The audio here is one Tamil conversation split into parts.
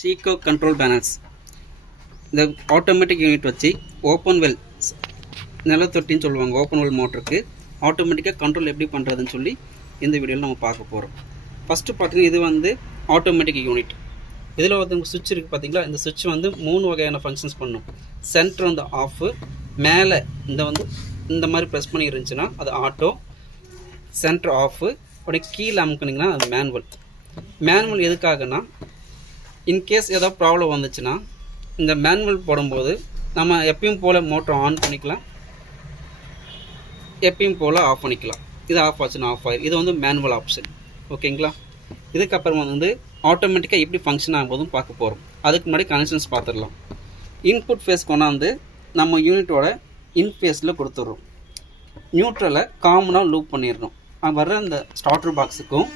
Seco control panels. இந்த ஆட்டோமேட்டிக் யூனிட் வச்சு ஓப்பன் வெல் நிலத்தொட்டின்னு சொல்லுவாங்க. ஓப்பன் வெல் மோட்டருக்கு ஆட்டோமேட்டிக்காக கண்ட்ரோல் எப்படி பண்ணுறதுன்னு சொல்லி இந்த வீடியோவில் நம்ம பார்க்க போகிறோம். ஃபஸ்ட்டு பார்த்தீங்கன்னா இது வந்து ஆட்டோமேட்டிக் யூனிட். இதில் வந்து சுவிட்ச் இருக்குது பார்த்தீங்களா. இந்த சுவிட்ச் வந்து 3 வகையான ஃபங்க்ஷன்ஸ் பண்ணும். சென்டர் வந்து ஆஃபு, மேலே இந்த மாதிரி ப்ரெஸ் பண்ணி இருந்துச்சுன்னா அது ஆட்டோ, சென்டர் ஆஃபு, அப்படியே கீழே அமுக்குனிங்கன்னா அது மேனுவல். மேனுவல் எதுக்காகனா இன்கேஸ் ஏதாவது ப்ராப்ளம் வந்துச்சுன்னா இந்த மேனுவல் போடும்போது நம்ம எப்பயும் போல் மோட்டர் ஆன் பண்ணிக்கலாம், எப்பயும் போல் ஆஃப் பண்ணிக்கலாம். இது ஆஃப் ஆச்சுன்னா ஆஃப் ஆயிடும். இது வந்து மேனுவல் ஆப்ஷன். ஓகேங்களா. இதுக்கப்புறம் வந்து ஆட்டோமேட்டிக்காக எப்படி ஃபங்க்ஷன் ஆகும்போதும் பார்க்க போகிறோம். அதுக்கு முன்னாடி கனெக்ஷன்ஸ் பார்த்துடலாம். இன்புட் ஃபேஸ் கொண்டாந்து நம்ம யூனிட்டோட இன்ஃபேஸில் கொடுத்துட்றோம். நியூட்ரலை காமனாக லூப் பண்ணிடணும். வர்ற இந்த ஸ்டார்டர் பாக்ஸுக்கும்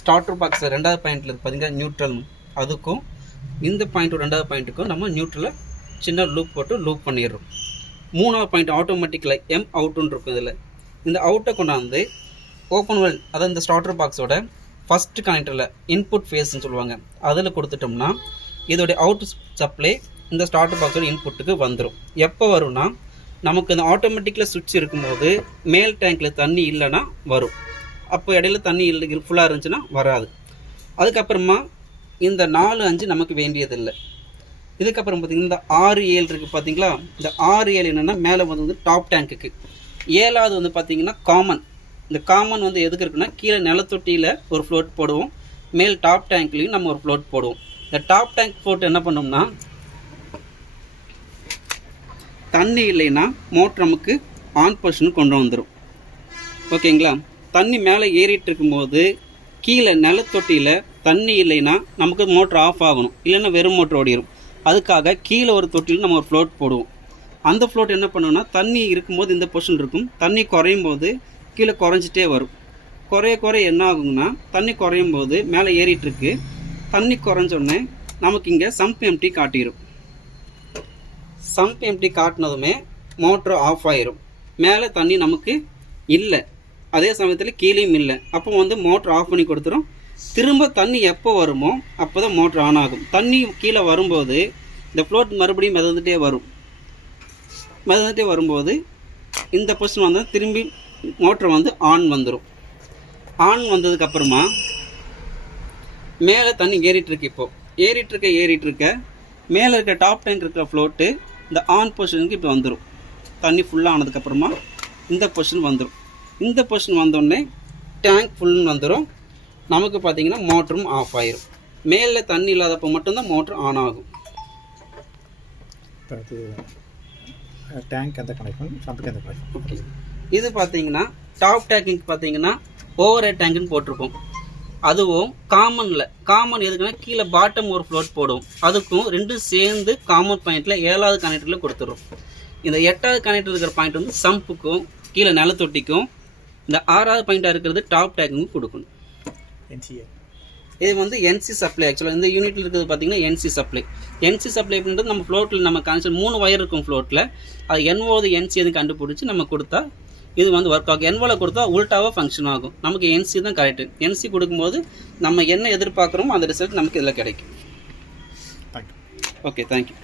ஸ்டார்டர் பாக்ஸ் ரெண்டாவது பாயிண்டில் பார்த்தீங்கன்னா நியூட்ரல், அதுக்கும் இந்த பாயிண்ட்டு ரெண்டாவது பாயிண்ட்டுக்கும் நம்ம நியூட்ரலை சின்ன லூப் போட்டு லூப் பண்ணிடுறோம். மூணாவது பாயிண்ட் ஆட்டோமேட்டிக்கில் எம் அவுட்டுன்னு இருக்கும். இதில் இந்த அவுட்டை கொண்டாந்து ஓப்பன் வெல், அதாவது இந்த ஸ்டார்டர் பாக்ஸோட ஃபஸ்ட்டு கனெக்டரில் இன்புட் ஃபேஸ்ன்னு சொல்லுவாங்க, அதில் கொடுத்துட்டோம்னா இதோடைய அவுட் சப்ளை இந்த ஸ்டார்டர் பாக்ஸோட இன்புட்டுக்கு வந்துடும். எப்போ வரும்னா நமக்கு இந்த ஆட்டோமேட்டிக்கில் சுவிட்ச் இருக்கும்போது மேல் டேங்கில் தண்ணி இல்லைன்னா வரும். அப்போ இடையில தண்ணி இல்லை ஃபுல்லாக இருந்துச்சுன்னா வராது. அதுக்கப்புறமா இந்த 4, 5 நமக்கு வேண்டியதில்லை. இதுக்கப்புறம் பார்த்திங்கன்னா இந்த 6, 7 இருக்குது பார்த்தீங்களா. இந்த 6, 7 என்னென்னா மேலே வந்து டாப் டேங்க்குக்கு. 7வது வந்து பார்த்திங்கன்னா காமன். இந்த காமன் வந்து எதுக்கு இருக்குன்னா கீழே நிலத்தொட்டியில் ஒரு ஃப்ளோட் போடுவோம், மேல் டாப் டேங்க்லேயும் நம்ம ஒரு ஃப்ளோட் போடுவோம். இந்த டாப் டேங்க் ஃப்ளோட் என்ன பண்ணோம்னா தண்ணி இல்லைன்னா மோட்டர் நமக்கு ஆன் பொசிஷனுக்கு கொண்டு வந்துடும். ஓகேங்களா. தண்ணி மேலே ஏறிட்டு இருக்கும்போது கீழே நிலத்தொட்டியில் தண்ணி இல்லைன்னா நமக்கு மோட்டர் ஆஃப் ஆகணும், இல்லைன்னா வெறும் மோட்டர் ஓடிடும். அதுக்காக கீழே ஒரு தொட்டியில் நம்ம ஒரு ஃப்ளோட் போடுவோம். அந்த ஃப்ளோட் என்ன பண்ணோம்னா தண்ணி இருக்கும்போது இந்த பொசிஷன் இருக்கும், தண்ணி குறையும் போது கீழே குறைஞ்சிட்டே வரும். குறைய என்ன ஆகுங்கன்னா தண்ணி குறையும் போது மேலே ஏறிட்டுருக்கு, தண்ணி குறைஞ்சோடனே நமக்கு இங்கே சம்ப் எம்டி காட்டிடும். சம்ப் எம்டி காட்டினதுமே மோட்டர் ஆஃப் ஆயிரும். மேலே தண்ணி நமக்கு இல்லை, அதே சமயத்தில் கீழேயும் இல்லை. அப்போ வந்து மோட்டர் ஆஃப் பண்ணி கொடுத்துரும். திரும்ப தண்ணி எப்போ வருமோ அப்போ தான் மோட்டர் ஆன் ஆகும். தண்ணி கீழே வரும்போது இந்த ஃப்ளோட் மறுபடியும் மிதந்துட்டே வரும்போது இந்த பொசிஷன் வந்து திரும்பி மோட்டர் வந்து ஆன் வந்துடும். ஆன் வந்ததுக்கப்புறமா மேலே தண்ணி ஏறிட்டுருக்கு. இப்போது ஏறிட்டுருக்க மேலே இருக்க டாப் டேங்க் இருக்கிற ஃப்ளோட்டு இந்த ஆன் பொசிஷனுக்கு இப்போ வந்துடும். தண்ணி ஃபுல்லாக ஆனதுக்கப்புறமா இந்த பொசிஷன் வந்துடும். இந்த பொசிஷன் வந்தோடனே டேங்க் ஃபுல்னு வந்துடும். நமக்கு பார்த்தீங்கன்னா மோட்டரும் ஆஃப் ஆயிரும். மேலே தண்ணி இல்லாதப்போ மட்டும்தான் மோட்டர் ஆன் ஆகும். டேங்க் எந்த கனெக்ஷன், சம்புக்கு எந்த கனெக்ஷன். ஓகே. இது பார்த்தீங்கன்னா டாப் டேங்கிங் பார்த்தீங்கன்னா ஓவர் ஹெட் டேங்க்னு போட்டிருக்கோம். அதுவும் காமன் எதுக்குன்னா கீழே பாட்டம் ஒரு ஃப்ளோட் போடும். அதுக்கும் ரெண்டும் சேர்ந்து காமன் பாயிண்டில் 7வது கனெக்டரில் கொடுத்துரும். இந்த 8வது கனெக்டர் இருக்கிற பாயிண்ட் வந்து சம்புக்கும் கீழே நிலத்தொட்டிக்கும், இந்த 6வது பாயிண்டாக இருக்கிறது டாப் டேங்க்கும் கொடுக்கணும். இது வந்து என்சி சப்ளை. ஆக்சுவலாக இந்த யூனிட்டில் இருக்கிறது பார்த்தீங்கன்னா என்சி சப்ளை. என்சி சப்ளை அப்படின்றது நம்ம ஃப்ளோட்டில் நம்ம கனெக்ஷன் 3 வயர் இருக்கும் ஃப்ளோட்டில். அது என்ஓது என்சி எதுவும் கண்டுபிடிச்சி நம்ம கொடுத்தா இது வந்து ஒர்க் ஆகும். என்ஓவில் கொடுத்தா உல்ட்டாவாக ஃபங்க்ஷன் ஆகும். நமக்கு என்சி தான் கரெக்டு. என்சி கொடுக்கும்போது நம்ம என்ன எதிர்பார்க்குறோமோ அந்த ரிசல்ட் நமக்கு இதில் கிடைக்கும். தேங்க்யூ. Okay, thank you.